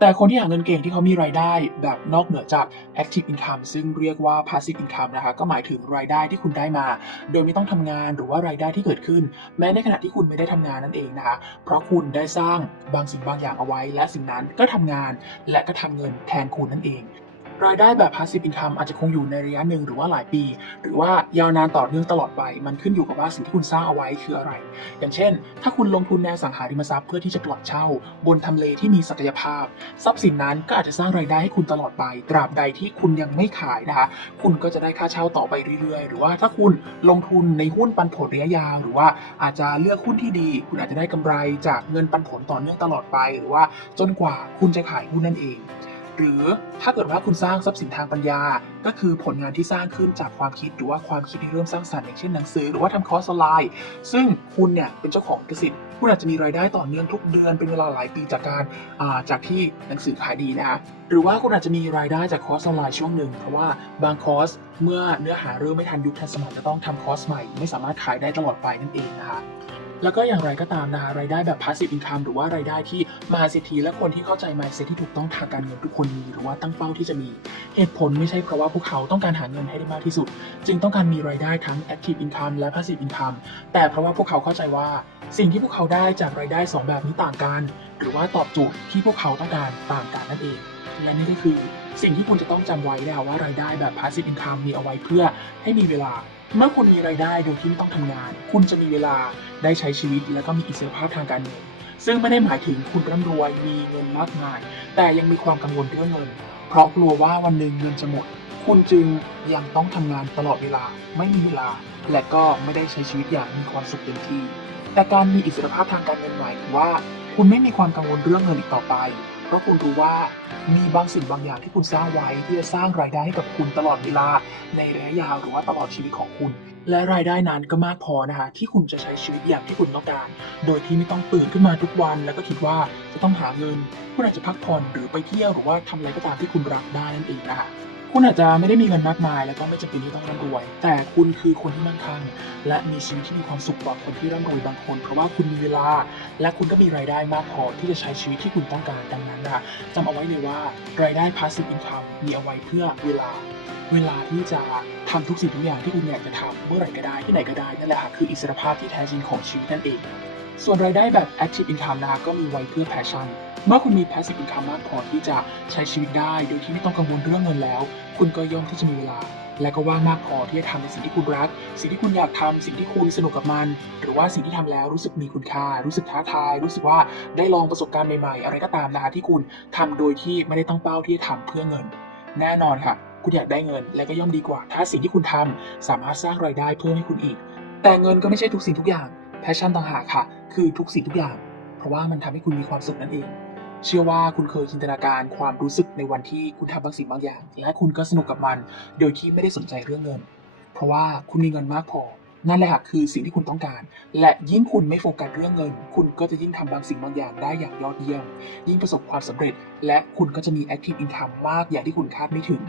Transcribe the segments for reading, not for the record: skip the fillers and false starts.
แต่คนที่หาเงินเก่งที่เขามีรายได้แบบนอกเหนือจาก Active Income ซึ่งเรียกว่า Passive Income นะคะก็หมายถึงรายได้ที่คุณได้มาโดยไม่ต้องทำงานหรือว่ารายได้ที่เกิดขึ้นแม้ในขณะที่คุณไม่ได้ทำงานนั่นเองนะคะเพราะคุณได้สร้างบางสิ่งบางอย่างเอาไว้และสิ่งนั้นก็ทำงานและก็ทำเงินแทนคุณนั่นเองรายได้แบบ Passive Income อาจจะคงอยู่ในระยะหนึ่งหรือว่าหลายปีหรือว่ายาวนานต่อเนื่องตลอดไปมันขึ้นอยู่กับว่าสิ่งที่คุณสร้างเอาไว้คืออะไรอย่างเช่นถ้าคุณลงทุนในอสังหาริมทรัพย์เพื่อที่จะปล่อยเช่าบนทำเลที่มีศักยภาพ ทรัพย์สินนั้นก็อาจจะสร้างรายได้ให้คุณตลอดไปตราบใดที่คุณยังไม่ขายนะคะคุณก็จะได้ค่าเช่าต่อไปเรื่อยๆหรือว่าถ้าคุณลงทุนในหุ้นปันผลระยะยาวหรือว่าอาจจะเลือกหุ้นที่ดีคุณอาจจะได้กำไรจากเงินปันผลต่อเนื่องตลอดไปหรือว่าจนกว่าคุณจะขายหุ้นนั่นเองหรือถ้าเกิดว่าคุณสร้างทรัพย์สินทางปัญญาก็คือผลงานที่สร้างขึ้นจากความคิดหรือว่าความคิดที่เริ่มสร้างสรรค์อย่างเช่นหนังสือหรือว่าทำคอร์สออนไลน์ซึ่งคุณเนี่ยเป็นเจ้าของลิขสิทธิ์คุณอาจจะมีรายได้ต่อเนื่องทุกเดือนเป็นเวลาหลายปีจากการ จากที่หนังสือขายดีนะคะหรือว่าคุณอาจจะมีรายได้จากคอร์สออนไลน์ช่วงหนึ่งเพราะว่าบางคอร์สเมื่อเนื้อหาเริ่มไม่ทันยุคทันสมัยจะต้องทำคอร์สใหม่ไม่สามารถขายได้ตลอดไปนั่นเองนะคะแล้วก็อย่างไรก็ตามนะคะรายได้แบบ passive income หรือว่ารายได้ที่มหาเศรษฐีและคนที่เข้าใจ mindset ที่ถูกต้องทางการเงินทุกคนมีหรือว่าตั้งเป้าที่จะมีเหตุผลไม่ใช่เพราะว่าพวกเขาต้องการหาเงินให้ได้มากที่สุดจึงต้องการมีรายได้ทั้ง active income และ passive income แต่เพราะว่าพวกเขาเข้าใจว่าสิ่งที่พวกเขาได้จากรายได้2แบบนี้ต่างกันหรือว่าตอบโจทย์ที่พวกเขาต้องการต่างกันนั่นเองและนี่ก็คือสิ่งที่คุณจะต้องจำไว้นะคะว่ารายได้แบบ passive income มีเอาไว้เพื่อให้มีเวลาเมื่อคุณมีรายได้โดยที่ไม่ต้องทำงานคุณจะมีเวลาได้ใช้ชีวิตและก็มีอิสรภาพทางการเงินซึ่งไม่ได้หมายถึงคุณร่ำรวยมีเงินมากมายแต่ยังมีความกังวลเรื่องเงินเพราะกลัวว่าวันหนึ่งเงินจะหมดคุณจึงยังต้องทำงานตลอดเวลาไม่มีเวลาและก็ไม่ได้ใช้ชีวิตอย่างมีความสุขเต็มที่ แต่การมีอิสรภาพทางการเงินหมายถึงว่าคุณไม่มีความกังวลเรื่องเงินอีกต่อไปเพราะคุณรู้ว่ามีบางสิ่งบางอย่างที่คุณสร้างไว้ที่จะสร้างรายได้ให้กับคุณตลอดเวลาในระยะยาวหรือว่าตลอดชีวิตของคุณและรายได้นั้นก็มากพอนะคะที่คุณจะใช้ชีวิตอย่างที่คุณต้องการโดยที่ไม่ต้องตื่นขึ้นมาทุกวันแล้วก็คิดว่าจะต้องหาเงินคุณอาจจะพักผ่อนหรือไปเที่ยวหรือว่าทำอะไรก็ตามที่คุณรักได้นั่นเองนะคะคุณอาจจะไม่ได้มีเงินมากมายแล้วก็ไม่จำเป็นที่ต้องร่ำรวยแต่คุณคือคนที่มั่งคั่ง และมีชีวิตที่มีความสุขกว่าคนที่ร่ำรวยบางคนเพราะว่าคุณมีเวลาและคุณก็มีรายได้มากพอที่จะใช้ชีวิตที่คุณต้องการดังนั้นนะคะจำเอาไว้เลยว่ารายได้ passive income มีเอาไว้เพื่อเวลาที่จะทำทุกสิ่งทุกอย่างที่คุณอยากจะทำเมื่อไหร่ก็ได้ที่ไหนก็ได้นั่นแหละค่ะคืออิสรภาพที่แท้จริงของชีวิตนั่นเองส่วนรายได้แบบ active income นะคะก็มีไว้เพื่อ passion เมื่อคุณมี passive income มากพอที่จะใช้ชีวิตได้โดยที่ไม่ต้องกังวลเรื่องเงินแล้วคุณก็ย่อมที่จะมีเวลา และก็ว่างมากพอที่จะทำในสิ่งที่คุณรักสิ่งที่คุณอยากทำสิ่งที่คุณสนุกกับมันหรือว่าสิ่งที่ทำแล้วรู้สึกมีคุณค่ารู้สึกท้าทายรู้สึกว่าได้ลองประสบการณ์ใหม่ๆอะไรก็ตามนะคะที่คุณทำโดยที่ไม่ได้ตั้งเป้าที่จะทำเพื่อเงินแน่นอนค่ะคุณอยากได้เงินและก็ย่อมดีกว่าถ้าสิ่งที่คุณทำสามารถสร้างรายได้เพิ่มให้คุณอีกแต่เงินก็ไม่ใช่ทุกสิ่งทุกอย่างแพชชั่นต่างหากค่ะคือทุกสิ่งทุกอย่างเพราะว่ามันทำให้คุณมีความสุขนั่นเอง เชื่อว่าคุณเคยจินตนาการความรู้สึกในวันที่คุณทำบางสิ่งบางอย่างและคุณก็สนุกกับมันโดยที่ไม่ได้สนใจเรื่องเงินเพราะว่าคุณมีเงินมากพอนั่นแหละค่ะคือสิ่งที่คุณต้องการและยิ่งคุณไม่โฟกัสเรื่องเงินคุณก็จะยิ่งทำบางสิ่งบางอย่างได้อย่างยอดเยี่ยมยิ่งประสบความสำเร็จและคุณก็จะมี active income มากอย่างที่คุณคาดไม่ถึง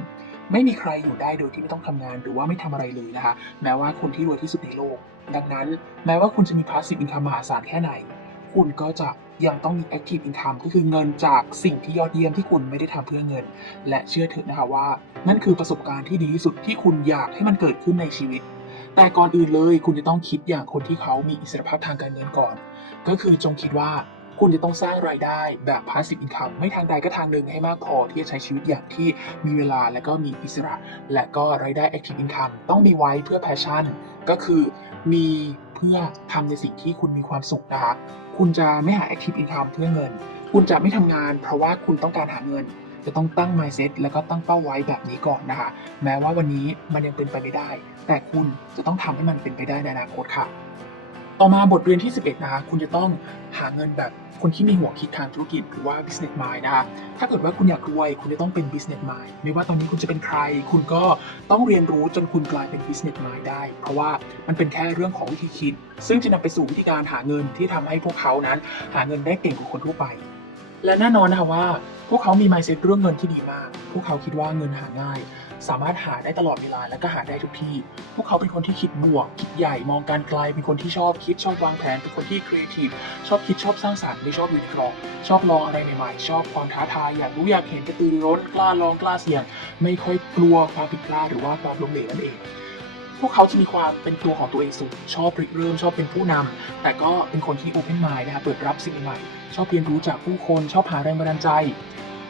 ไม่มีใครอยู่ได้โดยที่ไม่ต้องทำงานหรือว่าไม่ทำอะไรเลยนะคะแม้ว่าคนที่รวยที่สุดในโลกดังนั้นแม้ว่าคุณจะมี passive income มหาศาลแค่ไหน คุณก็จะยังต้องมี active income ก็คือเงินจากสิ่งที่ยอดเยี่ยมที่คุณไม่ได้ทำเพื่อเงินและเชื่อเถอะนะคะว่านั่นคือประสบการณ์ที่ดีที่สุดที่คุณอยากให้มันเกิดขึ้นในชีวิตแต่ก่อนอื่นเลยคุณจะต้องคิดอย่างคนที่เขามีอิสรภาพทางการเงินก่อนก็คือจงคิดว่าคุณจะต้องสร้างรายได้แบบ passive income ไม่ทางใดก็ทางหนึ่งให้มากพอที่จะใช้ชีวิตอย่างที่มีเวลาและก็มีอิสระและก็รายได้ active income ต้องมีไว้เพื่อ passion ก็คือมีเพื่อทำในสิ่งที่คุณมีความสุขนะคะ คุณจะไม่หา Active Income เพื่อเงิน คุณจะไม่ทำงานเพราะว่าคุณต้องการหาเงิน จะต้องตั้ง mindset แล้วก็ตั้งเป้าไว้แบบนี้ก่อนนะคะ แม้ว่าวันนี้มันยังเป็นไปไม่ได้ แต่คุณจะต้องทำให้มันเป็นไปได้ในอนาคตค่ะ ต่อมาบทเรียนที่11นะคะคุณจะต้องหาเงินแบบคนที่มีหัวคิดทางธุรกิจหรือว่า business mind นะคะถ้าเกิดว่าคุณอยากรวยคุณจะต้องเป็น business mind ไม่ว่าตอนนี้คุณจะเป็นใครคุณก็ต้องเรียนรู้จนคุณกลายเป็น business mind ได้เพราะว่ามันเป็นแค่เรื่องของวิธีคิดซึ่งจะนำไปสู่วิธีการหาเงินที่ทำให้พวกเขานั้นหาเงินได้เก่งกว่าคนทั่วไปและแน่นอนนะคะว่าพวกเขามี mindset เรื่องเงินที่ดีมากพวกเขาคิดว่าเงินหาง่าย สามารถหาได้ตลอดเวลาและก็หาได้ทุกที่พวกเขาเป็นคนที่คิดบวกคิดใหญ่มองการไกลเป็นคนที่ชอบคิดชอบวางแผนเป็นคนที่ครีเอทีฟชอบคิดชอบสร้างสรรค์ไม่ชอบอยู่ในกรอบชอบลองอะไรใหม่ๆชอบความท้าทายอยากรู้อยากเห็นกระตือรือร้นกล้าลองกล้าเสี่ยงไม่ค่อยกลัวความผิดพลาดหรือว่าความล้มเหลวนั่นเองพวกเขาจะมีความเป็นตัวของตัวเองสูงชอบริเริ่มชอบเป็นผู้นำแต่ก็เป็นคนที่โอเพนไมล์นะครับเปิดรับสิ่งใหม่ชอบเรียนรู้จากผู้คนชอบหาแรงบันดาลใจ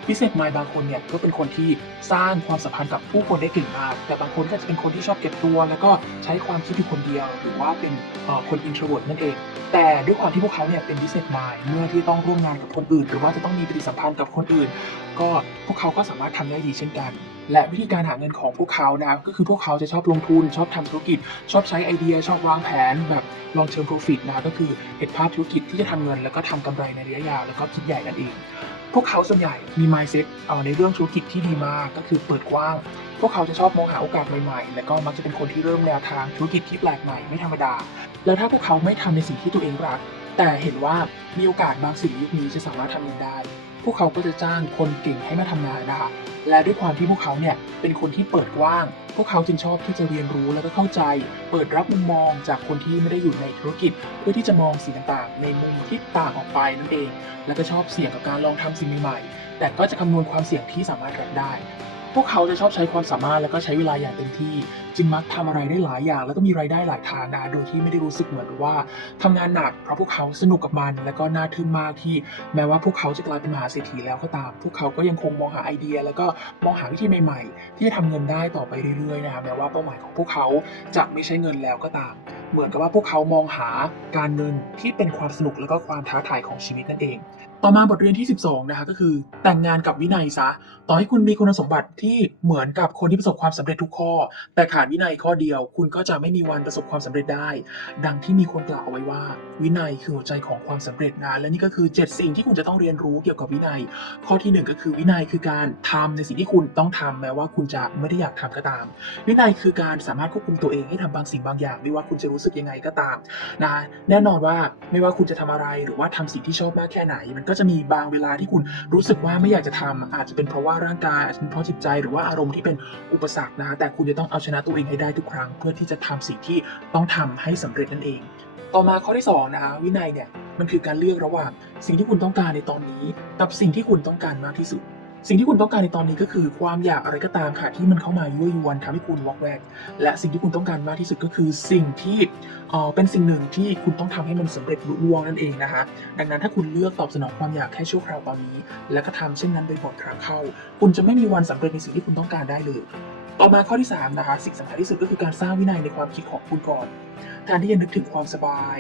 Business Mind บางคนเนี่ยก็เป็นคนที่สร้างความสัมพันธ์กับผู้คนได้เก่งมากแต่บางคนก็จะเป็นคนที่ชอบเก็บตัวแล้วก็ใช้ความคิดอยู่คนเดียวหรือว่าเป็นคน introvert นั่นเองแต่ด้วยความที่พวกเขาเนี่ยเป็น Business Mind เมื่อที่ต้องร่วมงานกับคนอื่นหรือว่าจะต้องมีปฏิสัมพันธ์กับคนอื่นก็พวกเขาก็สามารถทำได้ดีเช่นกันและวิธีการหาเงินของพวกเขานะก็คือพวกเขาจะชอบลงทุนชอบทำธุรกิจชอบใช้ไอเดียชอบวางแผนแบบ long term profit นะก็คือเห็นภาพธุรกิจที่จะทำเงินแล้วก็ทำกำไรในระยะยาวแล้วก็คิดใหญ่นั่นเองพวกเขาส่วนใหญ่มี mindset ในเรื่องธุรกิจที่ดีมากก็คือเปิดกว้างพวกเขาจะชอบมองหาโอกาสใหม่ๆและก็มักจะเป็นคนที่เริ่มแนวทางธุรกิจที่แปลกใหม่ไม่ธรรมดาแล้วถ้าพวกเขาไม่ทำในสิ่งที่ตัวเองรักแต่เห็นว่ามีโอกาสบางสิ่งยุคนี้จะสามารถทำเงินได้พวกเขาก็จะจ้างคนเก่งให้มาทำงานนะคะและด้วยความที่พวกเขาเนี่ยเป็นคนที่เปิดกว้างพวกเขาจึงชอบที่จะเรียนรู้แล้วก็เข้าใจเปิดรับมุมมองจากคนที่ไม่ได้อยู่ในธุรกิจเพื่อที่จะมองสิ่งต่างๆในมุมที่ต่างออกไปนั่นเองแล้วก็ชอบเสี่ยงกับการลองทำสิ่งใหม่ๆแต่ก็จะคำนวณความเสี่ยงที่สามารถรับได้พวกเขาจะชอบใช้ความสามารถแล้วก็ใช้เวลาอย่างเต็มที่จึงมักทำอะไรได้หลายอย่างแล้วก็มีรายได้หลายทางนะโดยที่ไม่ได้รู้สึกเหมือนว่าทำงานหนักเพราะพวกเขาสนุกกับมันและก็น่าทึ่งมากที่แม้ว่าพวกเขาจะกลายเป็นมหาเศรษฐีแล้วก็ตามพวกเขาก็ยังคงมองหาไอเดียแล้วก็มองหาวิธีใหม่ๆที่จะทำเงินได้ต่อไปเรื่อยๆนะครับแม้ว่าเป้าหมายของพวกเขาจะไม่ใช่เงินแล้วก็ตามเหมือนกับว่าพวกเขามองหาการเงินที่เป็นความสนุกและก็ความท้าทายของชีวิตนั่นเองต่อมาบทเรียนที่12นะคะก็คือแต่งงานกับวินัยซะต่อให้คุณมีคุณสมบัติที่เหมือนกับคนที่ประสบความสำเร็จทุกข้อแต่ขาดวินัยข้อเดียวคุณก็จะไม่มีวันประสบความสำเร็จได้ดังที่มีคนกล่าวเอาไว้ว่าวินัยคือหัวใจของความสำเร็จนะและนี่ก็คือ7สิ่งที่คุณจะต้องเรียนรู้เกี่ยวกับวินัยข้อที่1ก็คือวินัยคือการทำในสิ่งที่คุณต้องทำแม้ว่าคุณจะไม่ได้อยากทำก็ตามวินัยคือการสามารถควบคุมตัวเองให้ทำบางสิ่งบางอย่างไม่ว่าคุณจะรู้สึกยังไงก็ตามนะแน่นอนว่าไม่ว่าคุณจะทำอะไรหรือว่าทำสิ่งที่ชอบมากแค่ไหนมันก็จะมีบางเวลาที่คุณรู้สึกว่าไม่อยากจะทำอาจจะเป็นเพราะว่าร่างกายอาจจะเป็นเพราะจิตใจหรือว่าอารมณ์ที่เป็นอุปสรรคนะแต่คุณจะต้องเอาชนะตัวเองให้ได้ทุกครั้งเพื่อที่จะทำสิ่งที่ต้องทำให้สำเร็จนั่นเองต่อมาข้อที่2นะคะวินัยเนี่ยมันคือการเลือกระหว่างสิ่งที่คุณต้องการในตอนนี้กับสิ่งที่คุณต้องการมากที่สุดสิ่งที่คุณต้องการในตอนนี้ก็คือความอยากอะไรก็ตามค่ะที่มันเข้ามายั่วยวนทำให้คุณวอกแวกและสิ่งที่คุณต้องการมากที่สุดก็คือสิ่งที่เป็นสิ่งหนึ่งที่คุณต้องทำให้มันสำเร็จลุล่วงนั่นเองนะคะดังนั้นถ้าคุณเลือกตอบสนองความอยากแค่ชั่วคราวตอนนี้และก็ทำเช่นนั้นบ่อยๆครั้งเข้าคุณจะไม่มีวันสำเร็จในสิ่งที่คุณต้องการได้เลยต่อมาข้อที่3นะคะสิ่งสำคัญที่สุดก็คือการสร้างวินัยในความคิดของคุณก่อนแทนที่จะนึกถึงความสบาย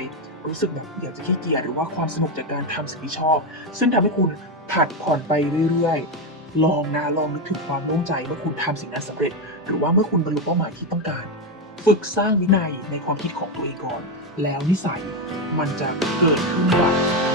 รู้สึกแบบอยากจะขี้เกียจหรือว่าความสนุกจากการทำสิ่งที่ชอบซึ่งทำให้คุณผัดผ่อนไปเรื่อยๆลองนึกถึงความโล่งใจเมื่อคุณทำสิ่งนั้นสำเร็จหรือว่าเมื่อคุณบรรลุเป้าหมายที่ต้องการฝึกสร้างวินัยในความคิดของตัวเองก่อนแล้วนิสัยมันจะเกิดขึ้นแบบ